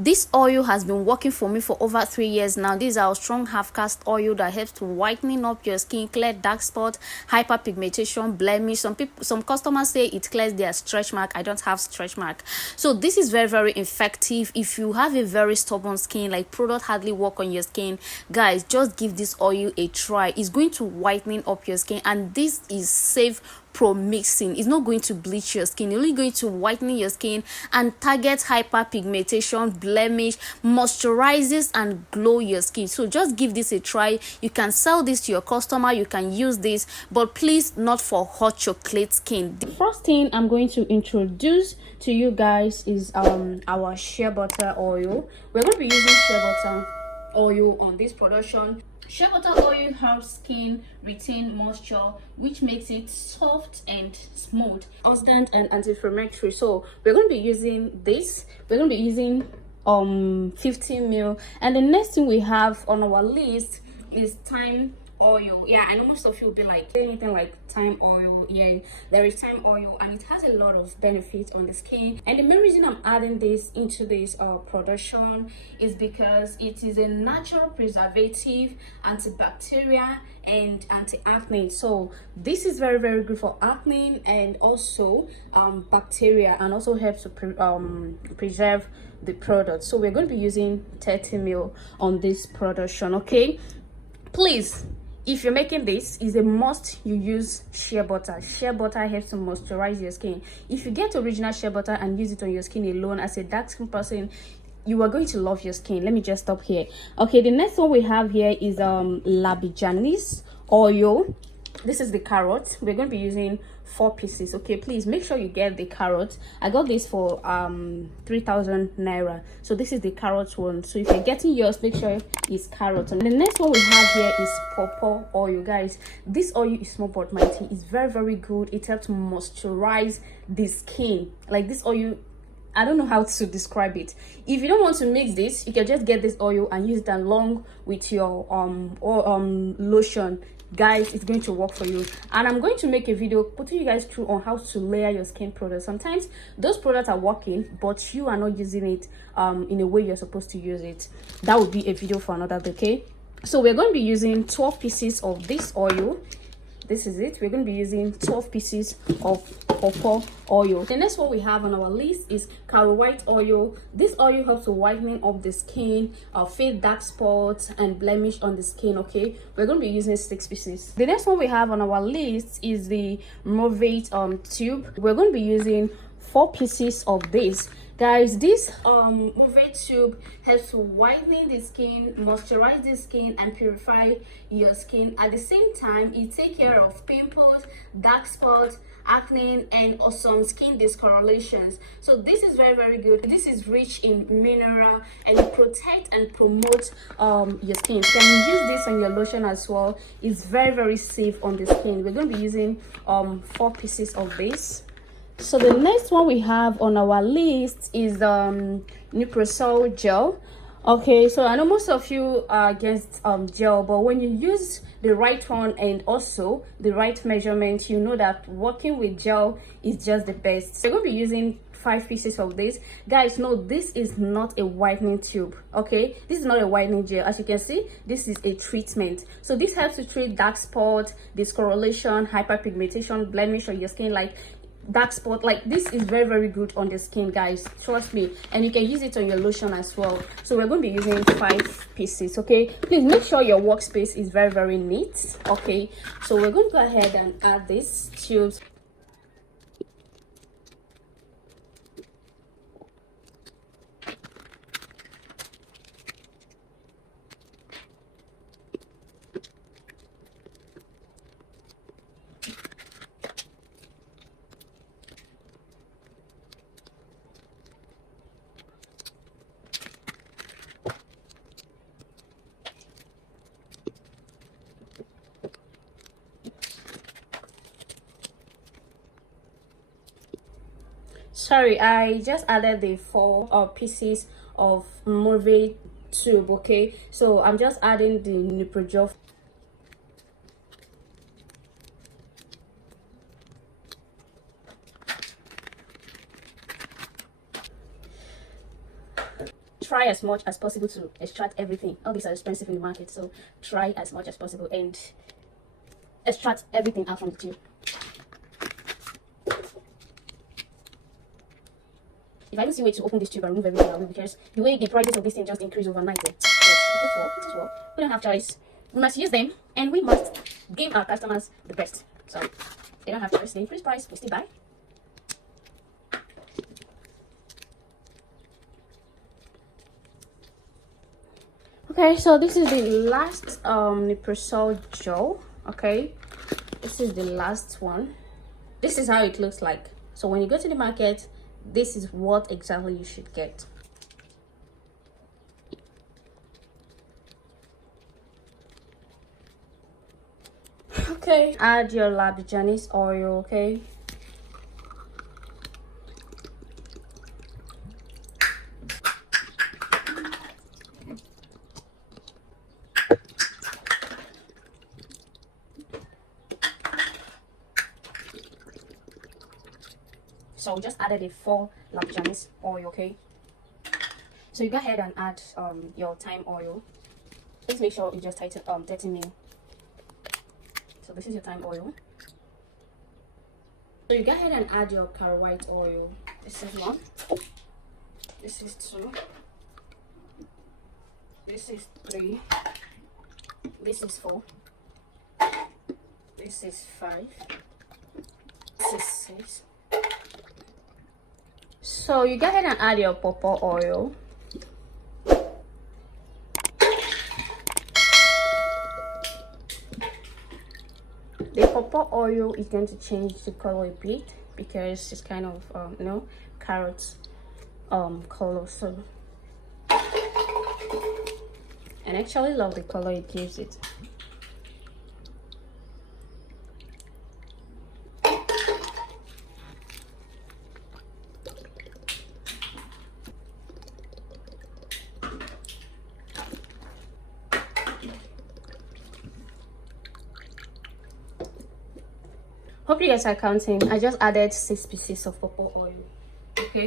This oil has been working for me for over 3 years now. This is our strong half cast oil that helps to whitening up your skin, clear dark spot, hyperpigmentation, blemish. Some customers say it clears their stretch mark. I don't have stretch mark, so this is very effective if you have a very stubborn skin, like product hardly work on your skin. Guys, just give this oil a try. It's going to whitening up your skin, and this is safe pro mixing. It's not going to bleach your skin, it's only going to whiten your skin and target hyperpigmentation, blemish, moisturizes and glow your skin. So just give this a try. You can sell this to your customer, you can use this, but please not for hot chocolate skin. The first thing I'm going to introduce to you guys is our shea butter oil. We're going to be using shea butter oil on this production. Shea butter oil helps skin retain moisture, which makes it soft and smooth, oxidant and anti-inflammatory. So we're going to be using this. We're going to be using 50 ml, and the next thing we have on our list is thyme oil. Yeah, I know most of you will be like, anything like thyme oil. Yeah, there is thyme oil, and it has a lot of benefits on the skin. And the main reason I'm adding this into this production is because it is a natural preservative, antibacterial and anti-acne. So this is very good for acne and also bacteria, and also helps to preserve the product. So we're going to be using 30 ml on this production. Okay, please, if you're making this, is a must you use shea butter. Shea butter helps to moisturize your skin. If you get original shea butter and use it on your skin alone, as a dark skin person, you are going to love your skin. Let me just stop here. Okay, the next one we have here is labijanis oil. This is the carrot. We're going to be using 4 pieces. Okay, please make sure you get the carrot. I got this for 3,000 naira. So this is the carrot one. So if you're getting yours, make sure it's carrot. And the next one we have here is pawpaw oil. Guys, this oil is small but mighty. It's very good. It helps moisturize the skin. Like this oil, I don't know how to describe it. If you don't want to mix this, you can just get this oil and use it along with your lotion. Guys, it's going to work for you. And I'm going to make a video putting you guys through on how to layer your skin products. Sometimes those products are working, but you are not using it in a way you're supposed to use it. That would be a video for another day. Okay, so we're going to be using 12 pieces of this oil. This is it. We're going to be using 12 pieces of pawpaw oil. The next one we have on our list is cow white oil. This oil helps to whitening up the skin, fade dark spots and blemish on the skin. Okay, we're going to be using 6 pieces. The next one we have on our list is the Movate tube. We're going to be using 4 pieces of this. Guys, this Movate tube helps to whitening the skin, moisturize the skin and purify your skin. At the same time, it takes care of pimples, dark spots, acne and some skin discolorations. So this is very good. This is rich in mineral and it protects and promotes your skin. You can use this on your lotion as well. It's very safe on the skin. We're going to be using 4 pieces of this. So the next one we have on our list is Nuprosol gel. Okay, so I know most of you are against gel, but when you use the right one and also the right measurement, you know that working with gel is just the best. So we're going to be using 5 pieces of this. Guys, no, this is not a whitening tube. Okay, this is not a whitening gel. As you can see, this is a treatment. So this helps to treat dark spot, discoloration, hyperpigmentation, blemish on your skin, like dark spot. Like this is very good on the skin, guys, trust me. And you can use it on your lotion as well. So we're going to be using 5 pieces. Okay, please make sure your workspace is very neat. Okay, so we're going to go ahead and add these tubes. Sorry, I just added the 4 pieces of Movate tube. Okay, so I'm just adding the Nuprogel. try as much as possible to extract everything. All these are expensive in the market, so try as much as possible and extract everything out from the tube. If I don't see a way to open this tube and remove everything, I will, because the way the prices of this thing just increase overnight. But it is well. We don't have choice. We must use them, and we must give our customers the best. So they don't have choice. They increase price, we still buy. Okay, so this is the last Niprosol gel. Okay, this is the last one. This is how it looks like. So when you go to the market, this is what exactly you should get. Okay, add your Labijanis oil. Okay, so we just added a 4 Labijanis oil. Okay, so you go ahead and add your thyme oil. Just make sure you just tighten 30 ml. So this is your thyme oil. So you go ahead and add your carrot white oil. This is 1. This is 2. This is 3. This is 4. This is 5. This is 6. So you go ahead and add your pawpaw oil. The pawpaw oil is going to change the color a bit because it's kind of carrot color. So and I actually love the color it gives it. Hope you guys are counting. I just added 6 pieces of pawpaw oil. Okay.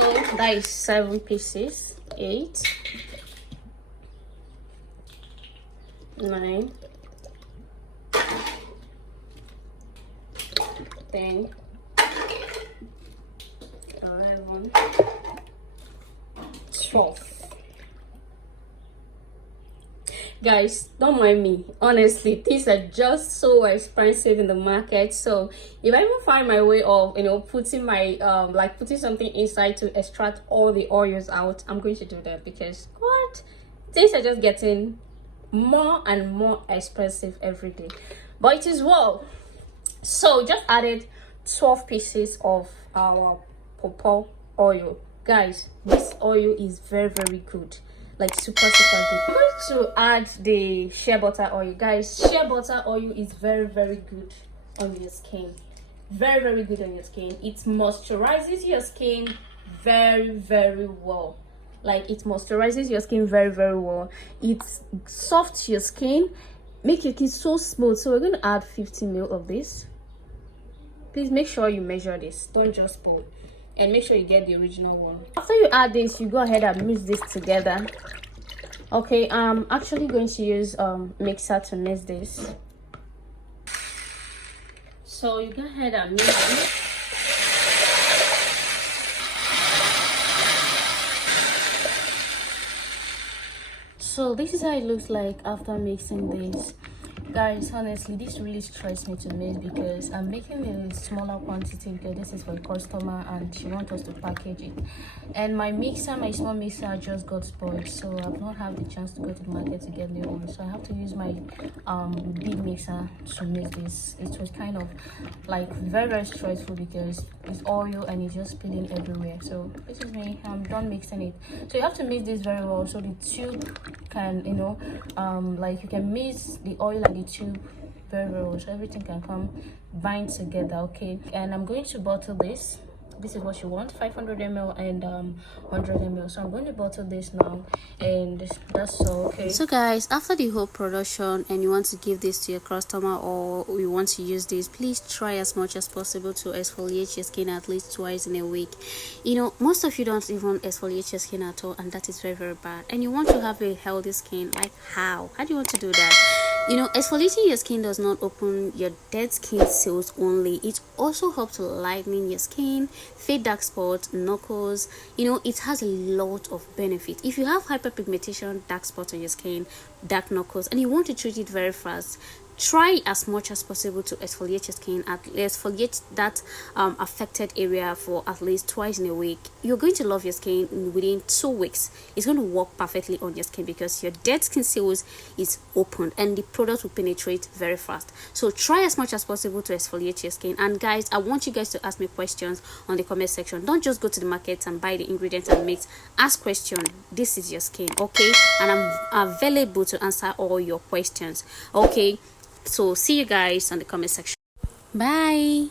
So that is 7 pieces. 8, 9, 10, 11, 12. Guys, don't mind me, honestly, these are just so expensive in the market. So if I even find my way of putting my putting something inside to extract all the oils out, I'm going to do that, because what, things are just getting more and more expensive every day. But it is well. So just added 12 pieces of our pawpaw oil. Guys, this oil is very good, like super good. I'm going to add the shea butter oil. Guys, shea butter oil is very good on your skin. Very good on your skin. It moisturizes your skin very well. Like, it moisturizes your skin very well. It softs your skin, make your skin so smooth. So we're going to add 50 ml of this. Please make sure you measure this, don't just pour, and make sure you get the original one. After you add this, you go ahead and mix this together. Okay, I'm actually going to use mixer to mix this. So you go ahead and mix it. So this is how it looks like after mixing this. Guys, honestly, this really stressed me to mix, because I'm making a smaller quantity because this is for a customer and she wants us to package it. And my small mixer just got spoiled, so I've not had the chance to go to the market to get new one. So I have to use my big mixer to mix this. It was kind of like very stressful because it's oil and it's just spilling everywhere. So this is me, I'm done mixing it. So you have to mix this very well so the tube can, like, you can mix the oil and the tube very well, so everything can come bind together. Okay, and I'm going to bottle this. this is what you want, 500 ml and 100 ml. So I'm going to bottle this now, and that's all. Okay, so guys, after the whole production and you want to give this to your customer, or you want to use this, please try as much as possible to exfoliate your skin at least twice in a week. You know, most of you don't even exfoliate your skin at all, and that is very, very bad. And you want to have a healthy skin. Like, how do you want to do that? You know, exfoliating your skin does not open your dead skin cells only. It also helps to lighten your skin, fade dark spots, knuckles. You know, it has a lot of benefit. If you have hyperpigmentation, dark spots on your skin, dark knuckles, and you want to treat it very fast, try as much as possible to exfoliate your skin, exfoliate that affected area for at least twice in a week. You're going to love your skin within 2 weeks. It's going to work perfectly on your skin because your dead skin cells is opened and the product will penetrate very fast. So try as much as possible to exfoliate your skin. And guys, I want you guys to ask me questions on the comment section. Don't just go to the market and buy the ingredients and mix. Ask questions. This is your skin, okay? And I'm available to answer all your questions, okay? So see you guys on the comment section. Bye.